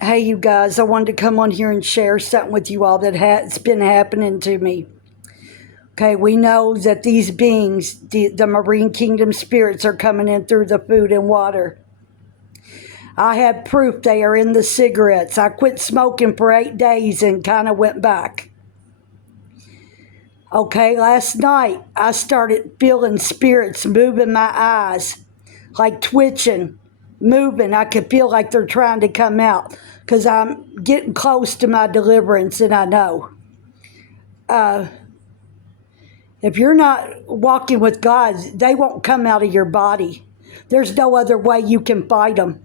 Hey, you guys, I wanted to come on here and share something with you all that has been happening to me. Okay, we know that these beings, the marine kingdom spirits, are coming in through the food and water. I have proof they are in the cigarettes. I quit smoking for 8 days and kind of went back. Okay, last night I started feeling spirits moving my eyes, like twitching, moving. I could feel like they're trying to come out because I'm getting close to my deliverance, and I know. If you're not walking with God, they won't come out of your body. There's no other way you can fight them.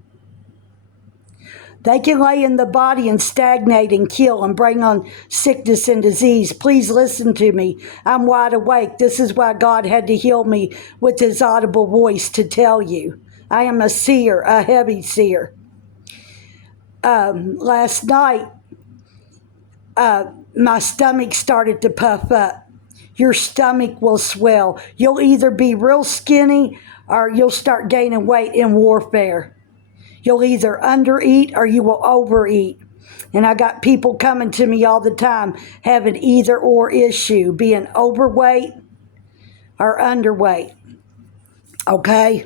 They can lay in the body and stagnate and kill and bring on sickness and disease. Please listen to me. I'm wide awake. This is why God had to heal me with his audible voice to tell you. I am a seer, a heavy seer. Last night, my stomach started to puff up. Your stomach will swell. You'll either be real skinny or you'll start gaining weight in warfare. You'll either undereat or you will overeat. And I got people coming to me all the time having either or issue, being overweight or underweight. Okay?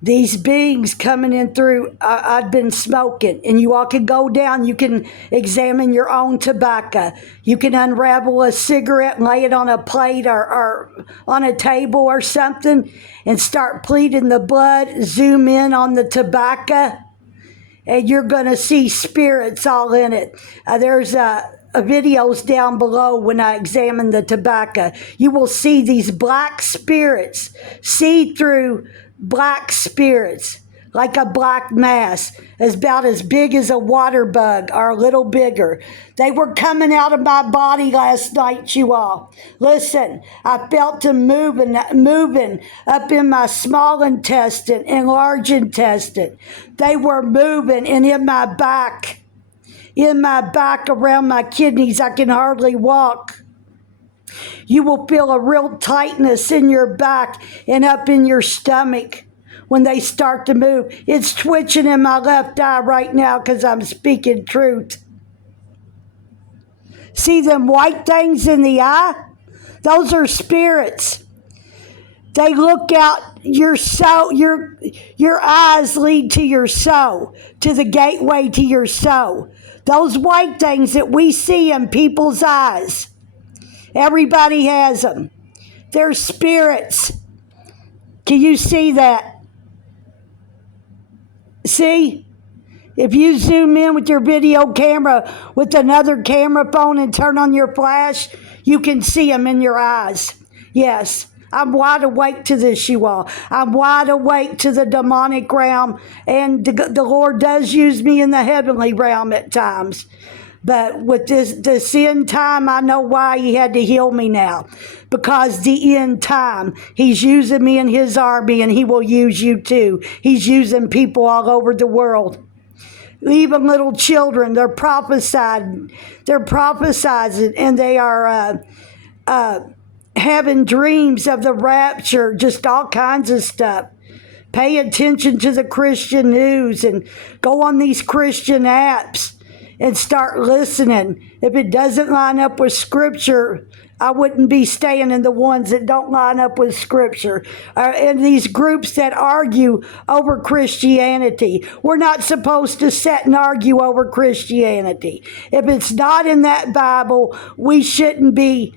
These beings coming in through, I've been smoking, and you all can go down, you can examine your own tobacco. You can unravel a cigarette and lay it on a plate or on a table or something and start pleading the blood, zoom in on the tobacco, and you're going to see spirits all in it. There's videos down below when I examine the tobacco. You will see these black spirits, see-through black spirits, like a black mass, about as big as a water bug or a little bigger. They were coming out of my body last night, you all. Listen, I felt them moving up in my small intestine and large intestine. They were moving, and in my back around my kidneys, I can hardly walk. You will feel a real tightness in your back and up in your stomach when they start to move. It's twitching in my left eye right now because I'm speaking truth. See them white things in the eye? Those are spirits. They look out your soul. Your eyes lead to your soul, to the gateway to your soul. Those white things that we see in people's eyes. Everybody has them. They're spirits. Can you see that? See? If you zoom in with your video camera with another camera phone and turn on your flash, you can see them in your eyes. Yes, I'm wide awake to this, you all. I'm wide awake to the demonic realm, and the Lord does use me in the heavenly realm at times. But with this end time, I know why he had to heal me now. Because the end time, he's using me in his army, and he will use you too. He's using people all over the world. Even little children, they're prophesying, and they are having dreams of the rapture, just all kinds of stuff. Pay attention to the Christian news and go on these Christian apps and start listening. If it doesn't line up with Scripture, I wouldn't be staying in the ones that don't line up with Scripture. In these groups that argue over Christianity. We're not supposed to sit and argue over Christianity. If it's not in that Bible, we shouldn't be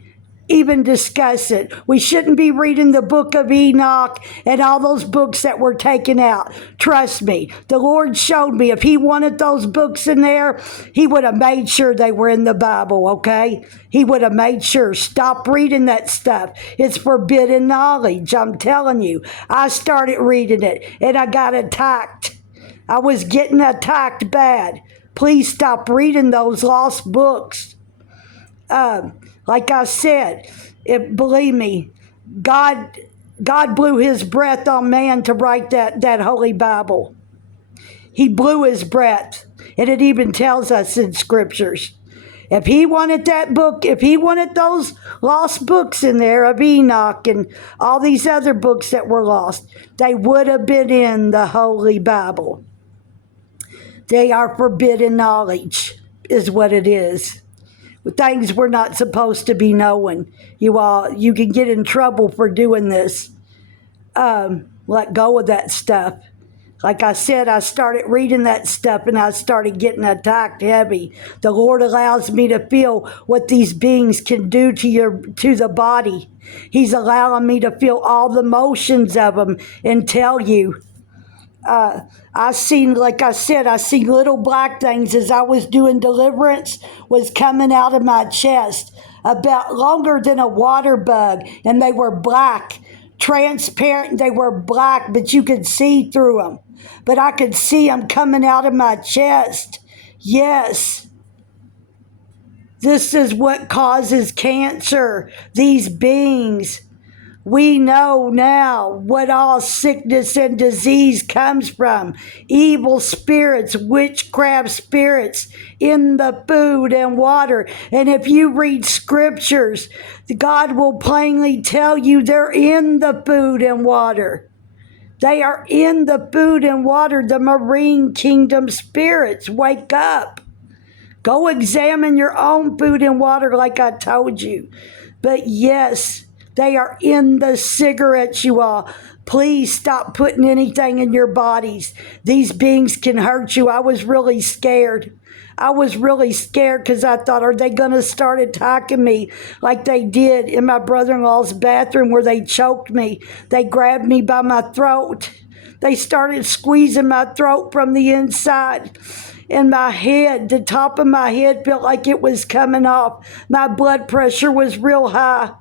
even discuss it. We shouldn't be reading the book of Enoch and all those books that were taken out. Trust me, the Lord showed me if he wanted those books in there, he would have made sure they were in the Bible, okay? He would have made sure. Stop reading that stuff. It's forbidden knowledge, I'm telling you. I started reading it and I got attacked. I was getting attacked bad. Please stop reading those lost books. Like I said, believe me, God blew his breath on man to write that Holy Bible. He blew his breath, and it even tells us in Scriptures. If he wanted that book, if he wanted those lost books in there of Enoch and all these other books that were lost, they would have been in the Holy Bible. They are forbidden knowledge, is what it is. Things we're not supposed to be knowing. You can get in trouble for doing this. Let go of that stuff. Like I said, I started reading that stuff and I started getting attacked heavy. The Lord allows me to feel what these beings can do to the body. He's allowing me to feel all the motions of them and tell you. I seen, like I said, I seen little black things as I was doing deliverance was coming out of my chest, about longer than a water bug, and they were black, transparent. They were black, but you could see through them. But I could see them coming out of my chest. Yes. This is what causes cancer. These beings. We know now what all sickness and disease comes from. Evil spirits, witchcraft spirits in the food and water. And if you read scriptures, God will plainly tell you they're in the food and water. They are in the food and water, the marine kingdom spirits. Wake up. Go examine your own food and water like I told you. But yes, they are in the cigarettes, you all. Please stop putting anything in your bodies. These beings can hurt you. I was really scared. I was really scared because I thought, are they going to start attacking me like they did in my brother-in-law's bathroom where they choked me? They grabbed me by my throat. They started squeezing my throat from the inside. And my head, the top of my head felt like it was coming off. My blood pressure was real high.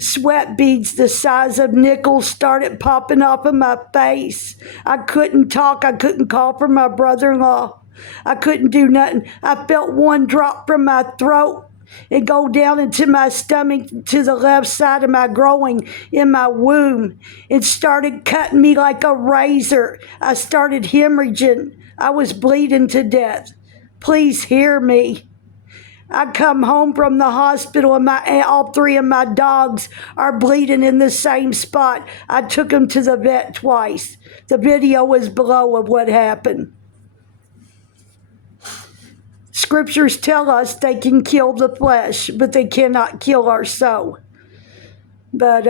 Sweat beads the size of nickels started popping off of my face. I couldn't talk. I couldn't call for my brother-in-law. I couldn't do nothing. I felt one drop from my throat and go down into my stomach to the left side of my groin in my womb. It started cutting me like a razor. I started hemorrhaging. I was bleeding to death. Please hear me. I come home from the hospital and all three of my dogs are bleeding in the same spot. I took them to the vet twice. The video is below of what happened. Scriptures tell us they can kill the flesh, but they cannot kill our soul. But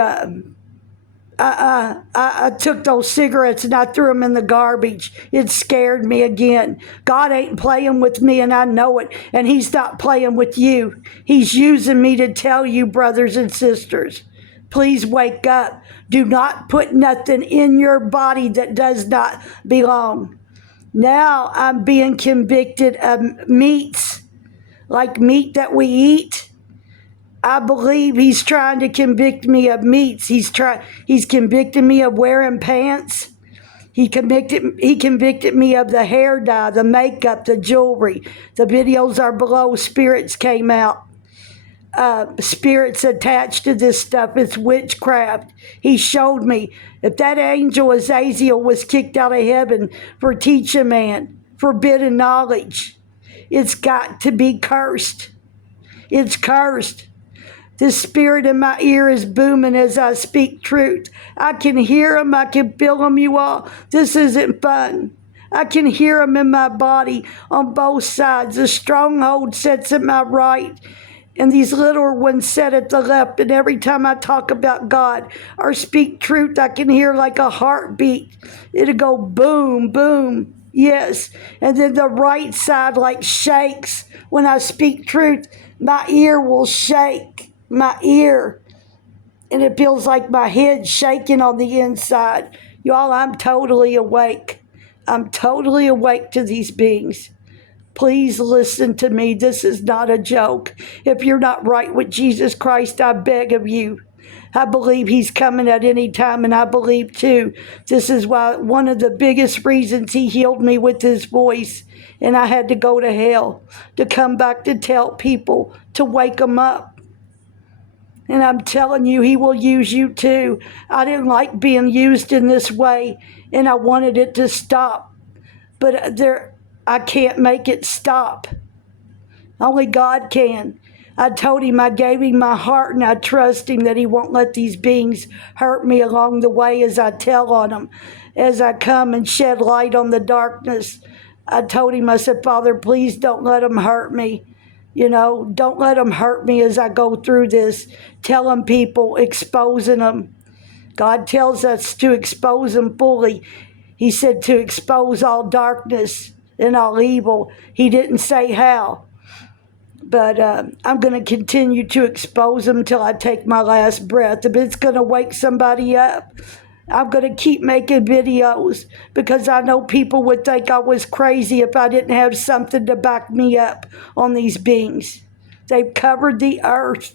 I took those cigarettes and I threw them in the garbage. It scared me again. God ain't playing with me, and I know it. And He's not playing with you. He's using me to tell you, brothers and sisters, please wake up. Do not put nothing in your body that does not belong. Now I'm being convicted of meats, like meat that we eat. I believe He's trying to convict me of meats. He's convicting me of wearing pants. He convicted me of the hair dye, the makeup, the jewelry. The videos are below. Spirits came out. Spirits attached to this stuff. It's witchcraft. He showed me. If that angel Azazel was kicked out of heaven for teaching man forbidden knowledge, it's got to be cursed. It's cursed. The spirit in my ear is booming as I speak truth. I can hear them. I can feel them, you all. This isn't fun. I can hear them in my body on both sides. The stronghold sits at my right, and these little ones sit at the left. And every time I talk about God or speak truth, I can hear like a heartbeat. It'll go boom, boom. Yes. And then the right side like shakes. When I speak truth, my ear will shake. My ear, and it feels like my head shaking on the inside. Y'all, I'm totally awake. I'm totally awake to these beings. Please listen to me. This is not a joke. If you're not right with Jesus Christ, I beg of you. I believe He's coming at any time, and I believe too, this is why one of the biggest reasons He healed me with His voice, and I had to go to hell to come back to tell people to wake them up. And I'm telling you, He will use you too. I didn't like being used in this way, and I wanted it to stop. But I can't make it stop. Only God can. I told him I gave him my heart and I trust him that he won't let these beings hurt me along the way as I tell on them, as I come and shed light on the darkness. I told him, I said, Father, please don't let them hurt me. Don't let them hurt me as I go through this. Telling people, exposing them. God tells us to expose them fully. He said to expose all darkness and all evil. He didn't say how. But I'm going to continue to expose them till I take my last breath. If it's going to wake somebody up, I'm going to keep making videos because I know people would think I was crazy if I didn't have something to back me up on these beings. They've covered the earth.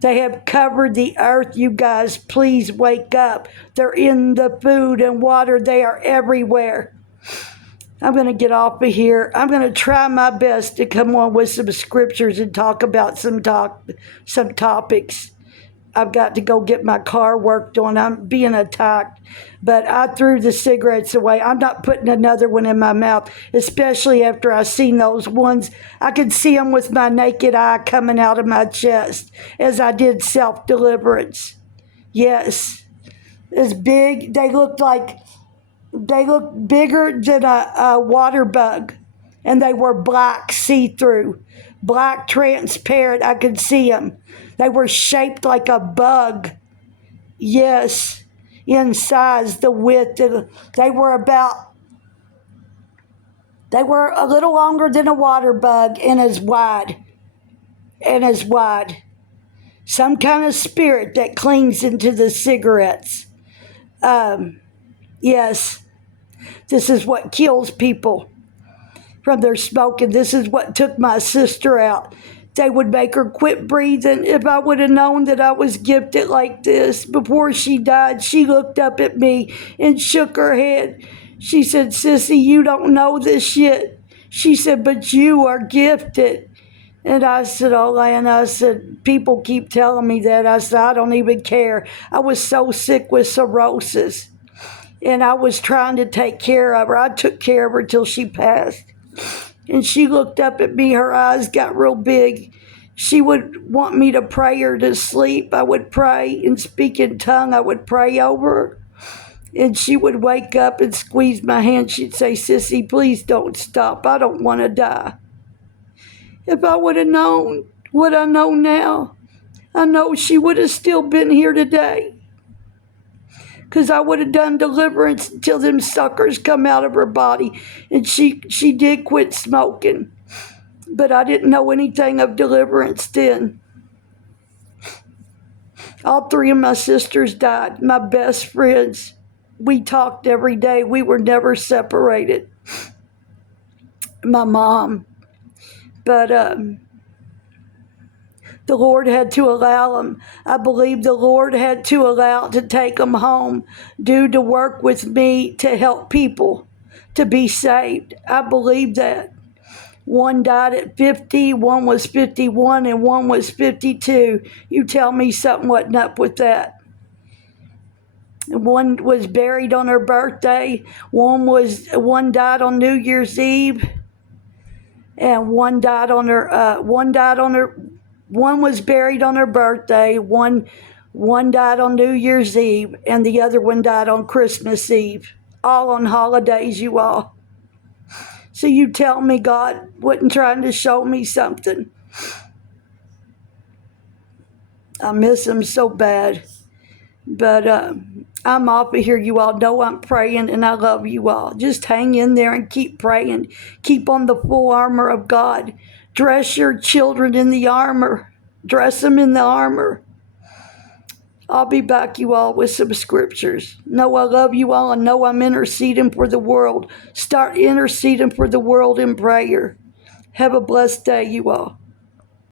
They have covered the earth, you guys. Please wake up. They're in the food and water. They are everywhere. I'm going to get off of here. I'm going to try my best to come on with some scriptures and talk about some topics. I've got to go get my car worked on. I'm being attacked. But I threw the cigarettes away. I'm not putting another one in my mouth, especially after I seen those ones. I could see them with my naked eye coming out of my chest as I did self-deliverance. Yes. As big. They looked bigger than a water bug, and they were black, see-through, black, transparent. I could see them. They were shaped like a bug. Yes, in size, the width. They were a little longer than a water bug and as wide. Some kind of spirit that clings into the cigarettes. Yes. This is what kills people from their smoking. This is what took my sister out. They would make her quit breathing. If I would have known that I was gifted like this before she died, she looked up at me and shook her head. She said, Sissy, you don't know this shit. She said, but you are gifted. And I said, oh, Lana, I said, people keep telling me that. I said, I don't even care. I was so sick with cirrhosis. And I was trying to take care of her. I took care of her till she passed. And she looked up at me. Her eyes got real big. She would want me to pray her to sleep. I would pray and speak in tongue. I would pray over her. And she would wake up and squeeze my hand. She'd say, Sissy, please don't stop. I don't want to die. If I would have known what I know now, I know she would have still been here today. Because I would have done deliverance until them suckers come out of her body. And she did quit smoking. But I didn't know anything of deliverance then. All three of my sisters died. My best friends. We talked every day. We were never separated. My mom. But the Lord had to allow them. I believe the Lord had to allow to take them home, do to work with me to help people to be saved. I believe that. One died at 50, one was 51, and one was 52. You tell me something wasn't up with that. One was buried on her birthday. One died on New Year's Eve, and one was buried on her birthday, one died on New Year's Eve, and the other one died on Christmas Eve. All on holidays, you all. So you tell me God wasn't trying to show me something. I miss him so bad. But I'm off of here. You all know I'm praying, and I love you all. Just hang in there and keep praying. Keep on the full armor of God. Dress your children in the armor. Dress them in the armor. I'll be back, you all, with some scriptures. Know I love you all, and know I'm interceding for the world. Start interceding for the world in prayer. Have a blessed day, you all.